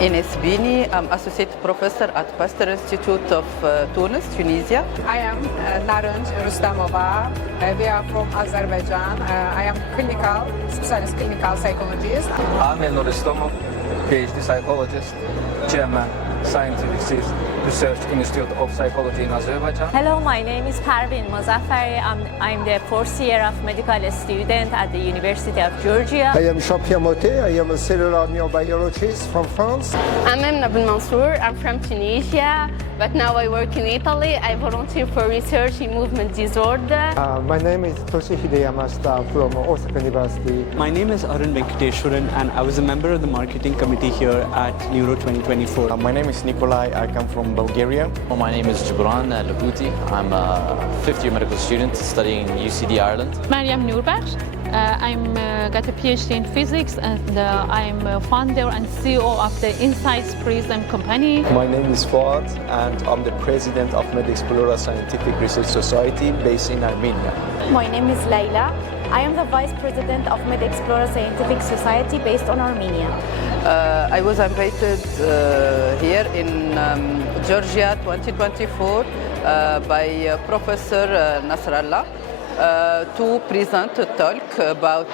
in Tbilisi. I'm Associate Professor at Pasteur Institute of Tunis, Tunisia. I am Narınç Rustamova. We are from Azerbaijan. I am specialist clinical psychologist. I'm Elnur Islamov, PhD psychologist, Chairman, Scientific Research Institute of Psychology in Azerbaijan. Hello, my name is Parvin Mozaffari. I'm the fourth year of medical student at the University of Georgia. I am Jean-Pierre Motet. I am a cellular neurobiologist from France. I'm Emna Ben Mansour. I'm from Tunisia, but now I work in Italy. I volunteer for research in movement disorder. My name is Toshihide Yamashita from Osaka University. My name is Arun Venkateshwaran and I was a member of the marketing committee here at NEURO-2024. My name is Nikolai. I come from Bulgaria. Well, my name is Jibran Labuti. I'm a fifth-year medical student studying UCD Ireland. Mariam Nurbakhsh. I'm got a PhD in physics and I'm a founder and CEO of the Insights Prism company. My name is Fuad and I'm the president of MedExplora Scientific Research Society based in Armenia. My name is Layla. I am the vice president of MedExplora Scientific Society based on Armenia. I was invited here in Georgia 2024 by Professor Nasrallah to present a talk about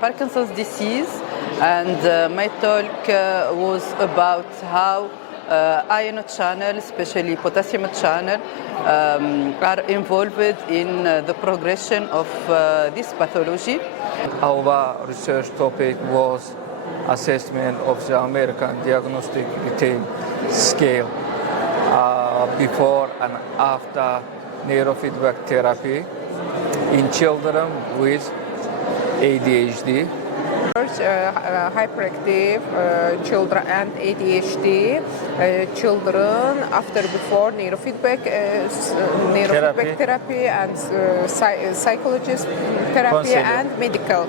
Parkinson's disease, and my talk was about how ion channel, especially potassium channel, are involved in the progression of this pathology. Our research topic was assessment of the American Diagnostic Detail Scale before and after neurofeedback therapy in children with ADHD. Hyperactive children and ADHD children after before neurofeedback therapy and psychologist therapy and medical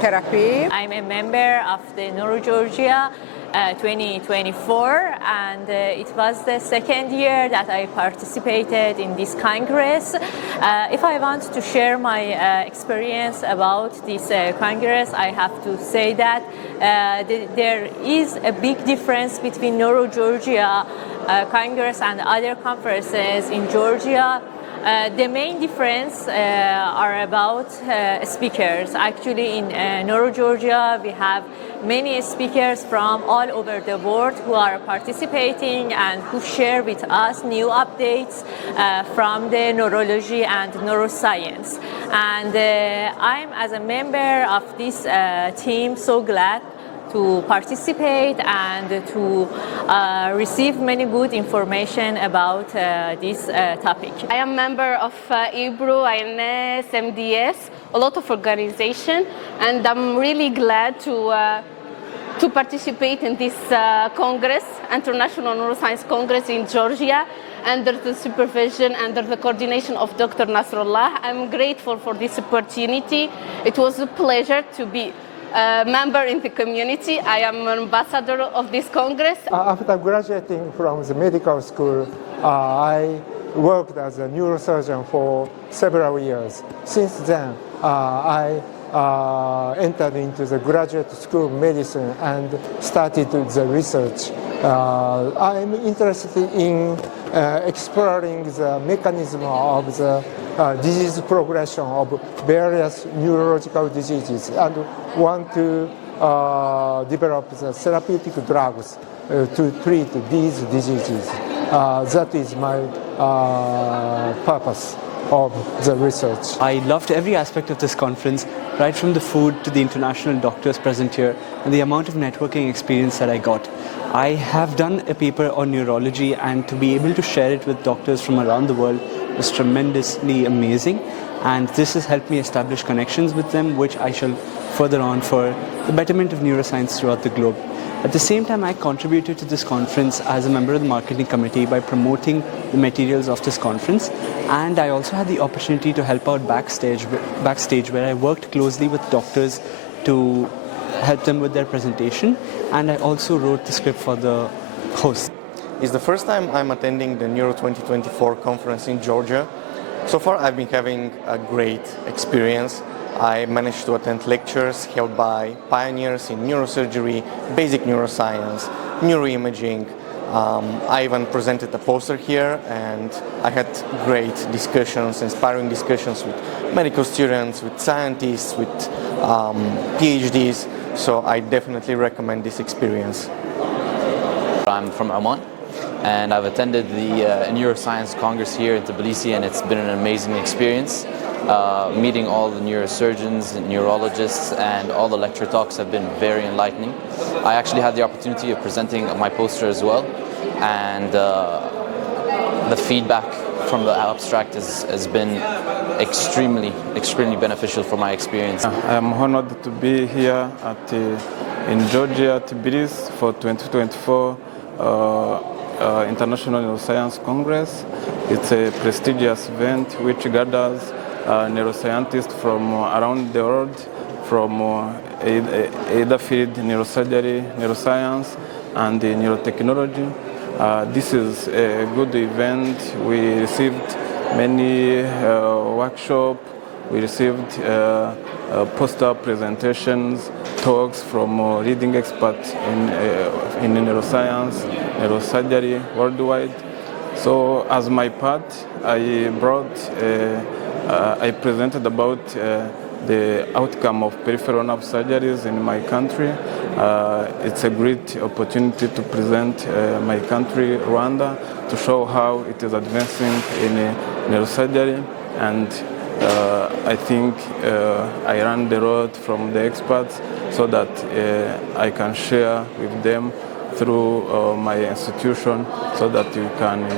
therapy. I'm a member of the Neuro-Georgia 2024, and it was the second year that I participated in this congress. If I want to share my experience about this congress, I have to say that there is a big difference between Neuro-Georgia Congress and other conferences in Georgia. The main difference are about speakers. Actually, in Neuro-Georgia, we have many speakers from all over the world who are participating and who share with us new updates from the neurology and neuroscience. And I'm, as a member of this team, so glad to participate and to receive many good information about this topic. I am member of IBRO, INS, MDS, a lot of organization, and I'm really glad to participate in this Congress, International Neuroscience Congress in Georgia, under the supervision, under the coordination of Dr. Nasrallah. I'm grateful for this opportunity. It was a pleasure to be a member in the community. I am an ambassador of this Congress. After graduating from the medical school, I worked as a neurosurgeon for several years. Since then, I entered into the graduate school of medicine and started the research. I'm interested in exploring the mechanism of the disease progression of various neurological diseases and want to develop the therapeutic drugs to treat these diseases. That is my purpose of the research. I loved every aspect of this conference, right from the food to the international doctors present here and the amount of networking experience that I got. I have done a paper on neurology, and to be able to share it with doctors from around the world was tremendously amazing, and this has helped me establish connections with them, which I shall further on for the betterment of neuroscience throughout the globe. At the same time, I contributed to this conference as a member of the marketing committee by promoting the materials of this conference, and I also had the opportunity to help out backstage where I worked closely with doctors to help them with their presentation, and I also wrote the script for the host. It's the first time I'm attending the Neuro-2024 conference in Georgia. So far I've been having a great experience. I managed to attend lectures held by pioneers in neurosurgery, basic neuroscience, neuroimaging. I even presented a poster here, and I had great discussions, inspiring discussions with medical students, with scientists, with PhDs. So I definitely recommend this experience. I'm from Oman, and I've attended the Neuroscience Congress here in Tbilisi, and it's been an amazing experience. Meeting all the neurosurgeons and neurologists, and all the lecture talks have been very enlightening. I actually had the opportunity of presenting my poster as well, and the feedback from the abstract has been extremely beneficial for my experience. I am honored to be here in Georgia, Tbilisi for 2024 International Neuroscience Congress. It's a prestigious event which gathers neuroscientists from around the world, from either field, neurosurgery, neuroscience, and neurotechnology. This is a good event. We received many workshops. We received poster presentations, talks from leading experts in neuroscience, neurosurgery worldwide. So as my part, I presented about the outcome of peripheral nerve surgeries in my country. It's a great opportunity to present my country, Rwanda, to show how it is advancing in neurosurgery. And I think I ran the road from the experts so that I can share with them through my institution, so that you can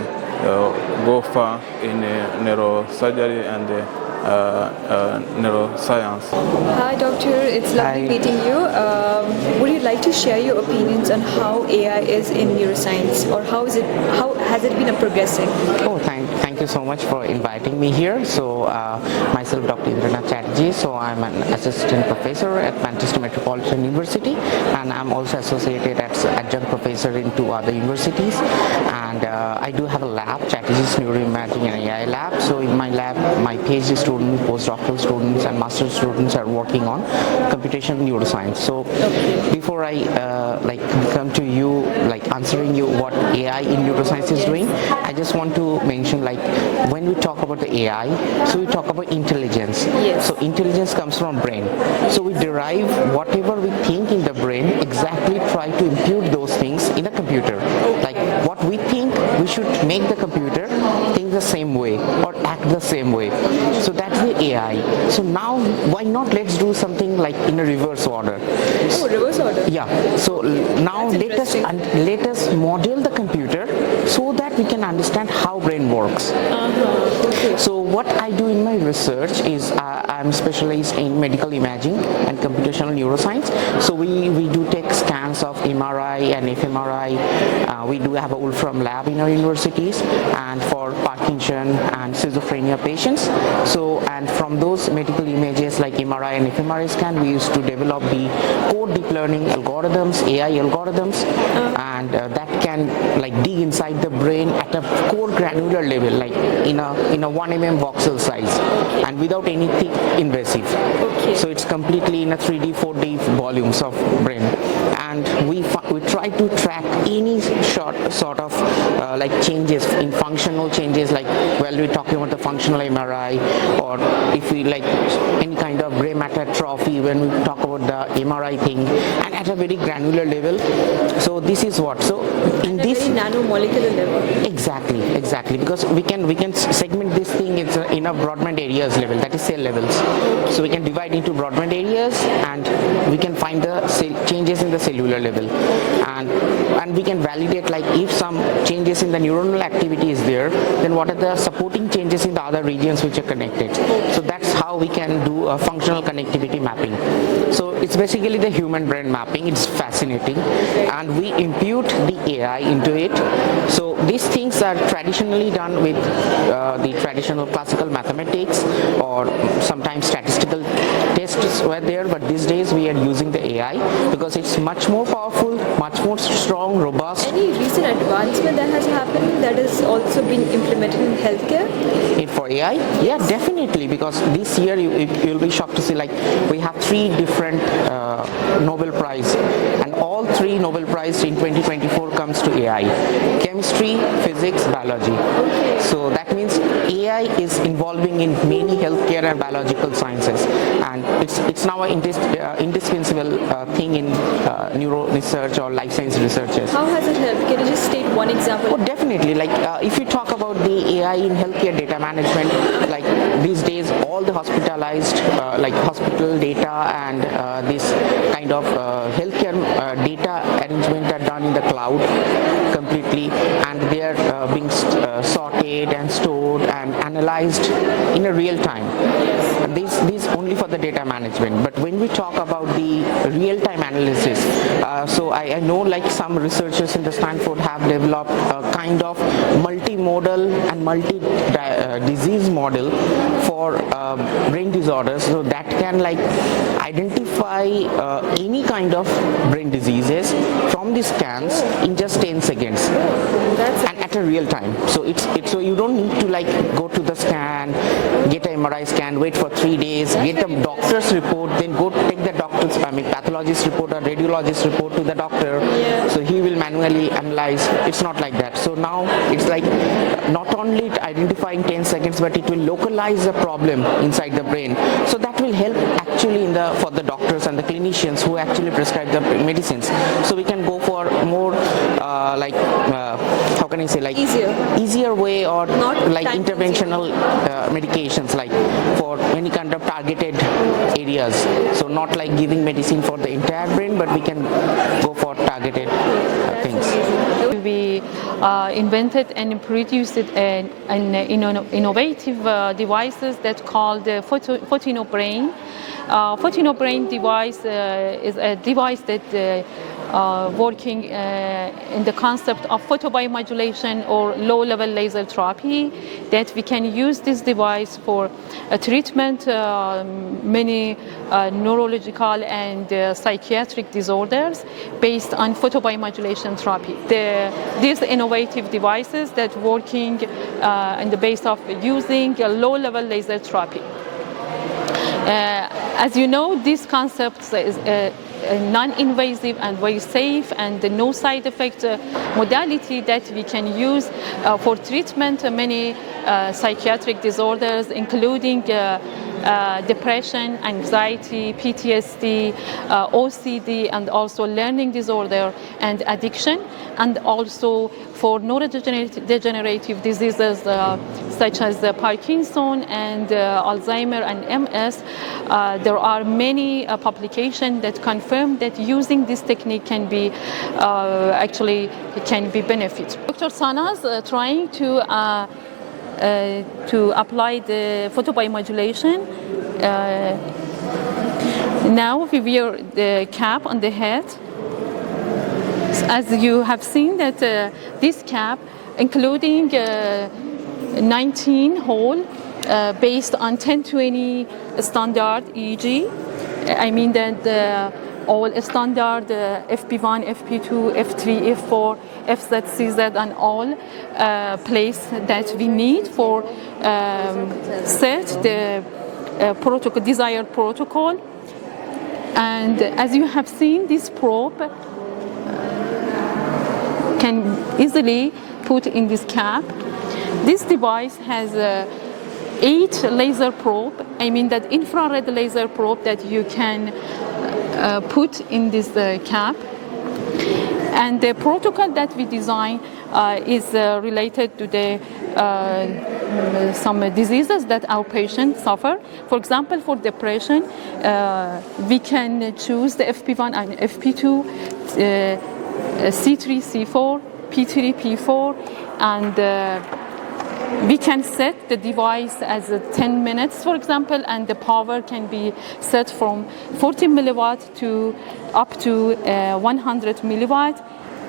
go far in neurosurgery and neuroscience. Hi doctor, it's lovely meeting you. Would you like to share your opinions on how AI is in neuroscience, or how has it been progressing? Oh, thank you so much for inviting me here. So myself Dr. Ivane, so I'm an assistant professor at Manchester Metropolitan University, and I'm also associated as adjunct professor in 2 other universities. And I do have a lab, strategies, neuroimaging and AI lab. So in my lab, my PhD students, postdoctoral students and master's students are working on computational neuroscience. So before I come to you, answering you what AI in neuroscience is doing, I just want to mention, when we talk about the AI, so we talk about intelligence. So intelligence comes from brain. So we derive whatever we think in the brain, exactly try to impute those things in a computer. Like what we think, we should make the computer think the same way or act the same way. So that's the AI. So now why not let's do something like in a reverse order. Oh, reverse order? Yeah. So now let us model the computer so that we can understand how brain works. Okay. So what I do in my research is I'm specialized in medical imaging and computational neuroscience. So we do take scans of MRI and fMRI. We do have a Wolfram lab in our universities, and for Parkinson and schizophrenia patients. So, and from those medical images like MRI and fMRI scan, we used to develop the core deep learning algorithms, AI algorithms, and that can dig inside the brain at a core granular level, like in a 1 mm voxel size, and without anything invasive. Okay. So it's completely in a 3D, 4D volumes of brain, and we try to track any sort of changes in functional changes, like we're talking about the functional MRI, or if we any kind of gray matter atrophy when we talk about the MRI thing, and at a very granular level. So this is what. So in this very nanomolecular level. Exactly, because we can segment this thing in a broadband areas level, that is cell levels. So we can divide into broadband areas, and we can find the changes in the cellular level, and we can validate if some changes in the neuronal activity is there, then what are the supporting changes in the other regions which are connected. So that's how we can do a functional connectivity mapping. So it's basically the human brain mapping. It's fascinating, and we impute the AI into it. So these things are traditionally done with the traditional classical mathematics, or sometimes statistical tests were there, but these days we are using the AI because it's much more powerful, much more strong, robust. Any recent advancement that has happened that has also been implemented in healthcare? For AI? Yeah, definitely, because this year you'll be shocked to see like we have 3 different Nobel Prize, and all 3 Nobel Prize in 2024 comes to AI: chemistry, physics, biology. So that means AI is involving in many healthcare and biological sciences, and it's now an indispensable thing in neuro research or life science researches. How has it helped? Can you just state one example? Oh, definitely. Like if you talk about the AI in healthcare data management, like these days all the hospitalized, like hospital data and this kind of healthcare data arrangement are done in the cloud completely, and they are being sorted and stored and analyzed in a real time. These only for the data management. But when we talk about the real-time analysis, so I know like some researchers in the Stanford have developed a kind of multimodal and multi-disease model for brain disorders, so that can like identify any kind of brain diseases from the scans in just 10 seconds and at a real time. So so you don't need to like go to the scan, get an MRI scan, wait for 3 days, get the doctor's report, then go take the pathologist report or radiologist report to the doctor. So he will manually analyze. It's not like that. So now it's like not only identifying 10 seconds, but it will localize the problem inside the brain. So that will help actually for the doctors and the clinicians who actually prescribe the medicines. So we can go for more how can I say, like easier way, or not like interventional medications, like for any kind of targeted areas. So not like giving medicine for the entire brain, but we can go for targeted things. We invented and produced an innovative devices that called the PhotoNoBrain. PhotoNoBrain device is a device that working in the concept of photobiomodulation or low-level laser therapy, that we can use this device for treatment many neurological and psychiatric disorders based on photobiomodulation therapy. These innovative devices that working in the base of using a low-level laser therapy. As you know, this concept is non-invasive and very safe and no side effect modality that we can use for treatment many psychiatric disorders, including depression, anxiety, PTSD, OCD, and also learning disorder and addiction, and also for neurodegenerative diseases such as Parkinson and Alzheimer and MS. There are many publications that confirm that using this technique can be benefit. Dr. Sana's trying to apply the photobiomodulation. Now we wear the cap on the head. As you have seen that this cap, including 19 hole based on 1020 standard EEG. I mean that all standard FP1, FP2, F3, F4, FZ, CZ, and all place that we need for set the desired protocol. And as you have seen, this probe can easily put in this cap. This device has 8 laser probe. I mean that infrared laser probe that you can put in this cap. And the protocol that we design is related to the some diseases that our patients suffer. For example, for depression, we can choose the FP1 and FP2, C3, C4, P3, P4, and we can set the device as 10 minutes, for example, and the power can be set from 40 milliwatt to up to 100 milliwatt.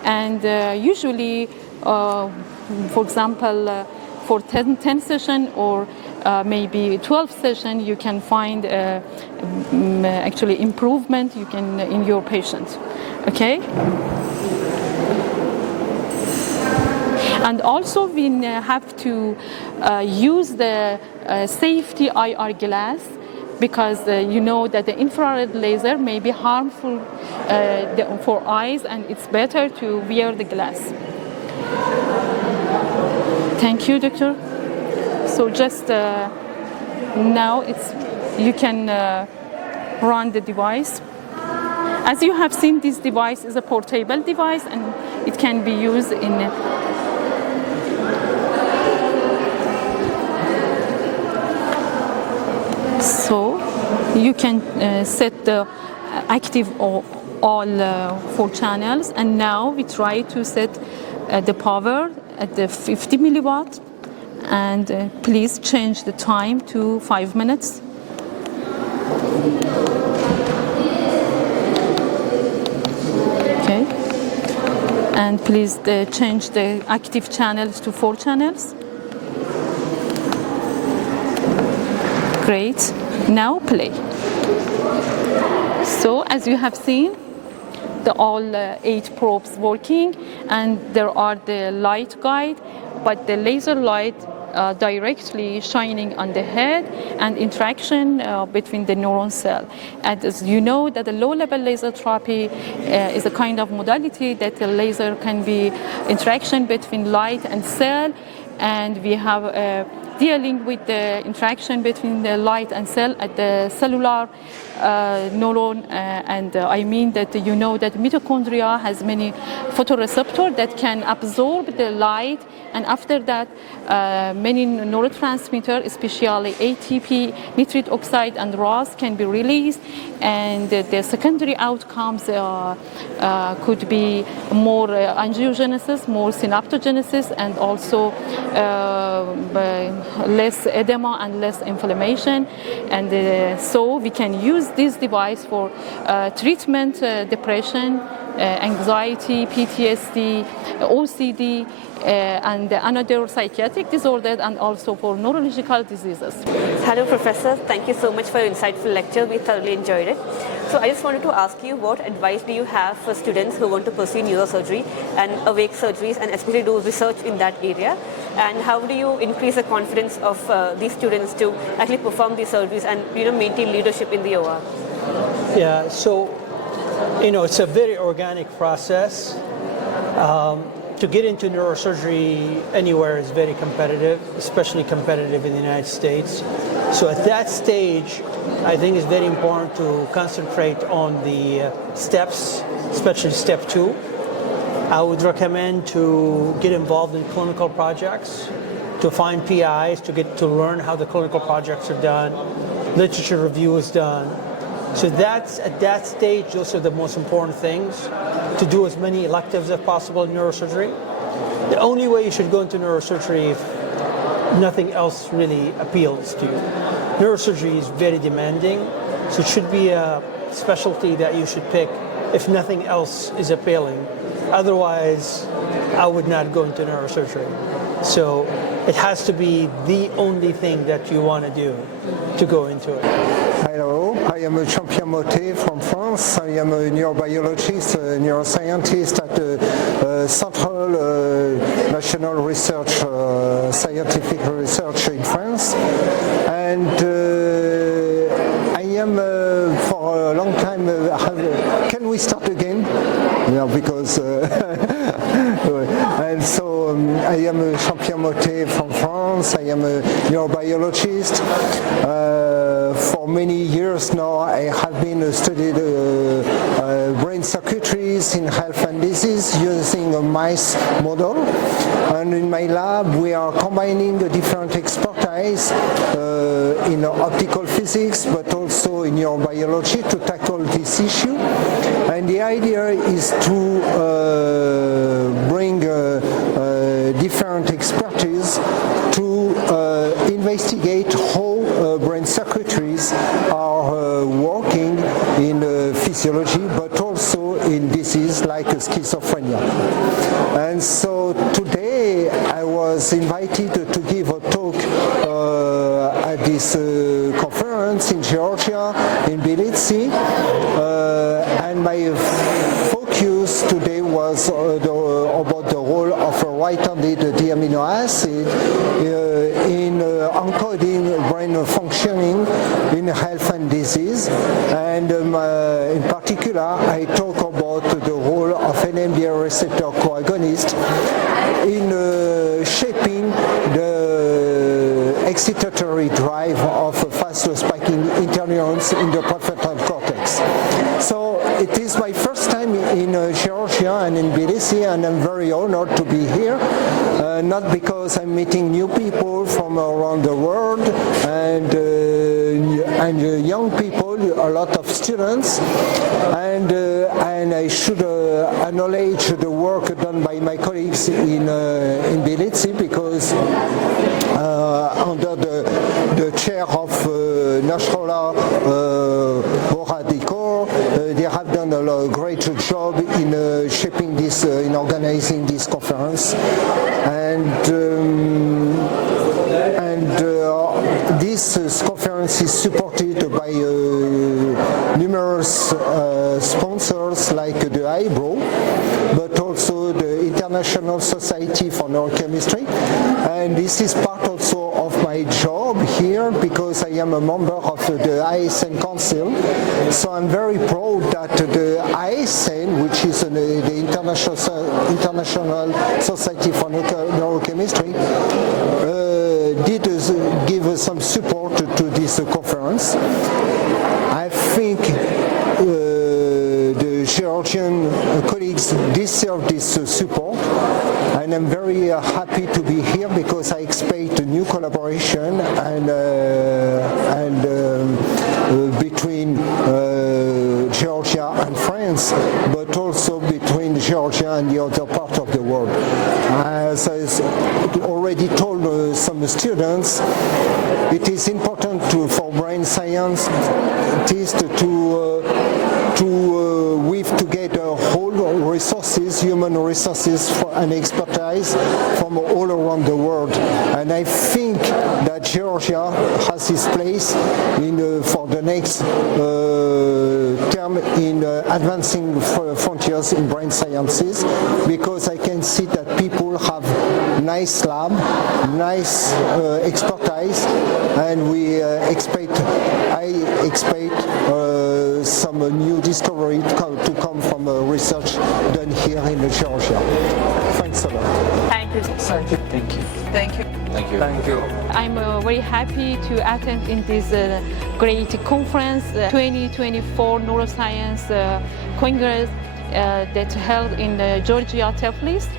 And usually, for example, for 10 session or maybe 12 session, you can find actually improvement you can in your patient. Okay. And also we have to use the safety IR glass, because you know that the infrared laser may be harmful for eyes, and it's better to wear the glass. Thank you, doctor. So just now you can run the device. As you have seen, this device is a portable device, and it can be used in so you can set the active all 4 channels, and now we try to set the power at the 50 milliwatt, and please change the time to 5 minutes. Okay, and please change the active channels to 4 channels. Great. Now play. So as you have seen, all 8 probes working, and there are the light guide, but the laser light directly shining on the head, and interaction between the neuron cell. And as you know, that the low-level laser therapy is a kind of modality that the laser can be interaction between light and cell, and we have dealing with the interaction between the light and cell at the cellular neuron, and I mean that you know that mitochondria has many photoreceptors that can absorb the light, and after that many neurotransmitters, especially ATP, nitric oxide, and ROS can be released, and the secondary outcomes could be more angiogenesis, more synaptogenesis, and also less edema and less inflammation. And so we can use this device for treatment, depression, anxiety, PTSD, OCD, and another psychiatric disorder, and also for neurological diseases. Hello, Professor. Thank you so much for your insightful lecture. We thoroughly enjoyed it. So I just wanted to ask you, what advice do you have for students who want to pursue neurosurgery and awake surgeries, and especially do research in that area? And how do you increase the confidence of these students to actually perform these surgeries and maintain leadership in the OR? Yeah, so it's a very organic process. To get into neurosurgery anywhere is very competitive, especially competitive in the United States. So at that stage, I think it's very important to concentrate on the steps, especially step 2. I would recommend to get involved in clinical projects, to find PIs, to get to learn how the clinical projects are done, literature review is done. So that's at that stage, those are the most important things, to do as many electives as possible in neurosurgery. The only way you should go into neurosurgery if nothing else really appeals to you. Neurosurgery is very demanding, so it should be a specialty that you should pick if nothing else is appealing. Otherwise, I would not go into neurosurgery. So it has to be the only thing that you want to do to go into it. Hello, I am Champion Motet from France. I am a neurobiologist, a neuroscientist at the Central National Research, Scientific Research in France. And I am for a long time, can we start again? Yeah, because, and so I am Champion Motet from France. I am a neurobiologist. For many years now, I have been studied brain circuitries in health and disease using a mice model. And in my lab, we are combining the different expertise in optical physics, but also in neurobiology to tackle this issue. And the idea is to bring different expertise to investigate how brain circuitries are working in physiology, but also in disease like schizophrenia. And so today I was invited to give a talk at this conference in Georgia, in Tbilisi, and my focus today was about the role of a writer did the amino acid in encoding brain functioning in health and disease. And in particular, I talk about the role of NMDA receptor coagonist in shaping the excitatory drive of fast spiking interneurons in the prefrontal cortex. So it is my first time in Georgia and in Tbilisi, and I'm very honored to be here. Not because I'm meeting new people from around the world and young people, a lot of students, and I should acknowledge the work done by my colleagues in Tbilisi, because under the chair of Nasrallah Boradikor, they have done a great job in shaping this, in organizing this conference, and this conference is supported by numerous sponsors like the IBRO, but also the International Society for Neurochemistry, and this is part also of my job here because I am a member of the ISN Council. So I'm very proud that the ISN, which is the International Society for Neurochemistry, did give some support to this conference. I think the Georgian colleagues deserve this support, and I'm very happy to be here because I expect a new collaboration and between Georgia and France, but also between Georgia and the other part of the world. As I already told some students, it is important for brain scientists to weave together whole resources, human resources and expertise from all around the world. And I think that Georgia has its place for the next term in advancing frontiers in brain sciences, because I can see that people have nice lab, nice expertise, and I expect some new discovery to come from research done here in Georgia. Thanks a lot. Thank you. Thank you. Thank you. Thank you. Thank you. Thank you. I'm very happy to attend in this great conference, 2024 Neuroscience Congress that held in Georgia, Tbilisi.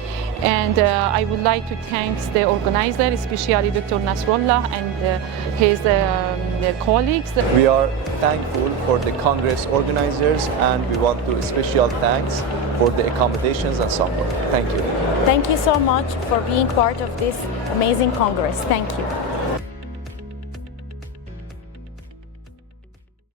And I would like to thank the organizer, especially Dr. Nasrallah and his colleagues. We are thankful for the Congress organizers, and we want to special thanks for the accommodations and support. Thank you. Thank you so much for being part of this amazing Congress. Thank you.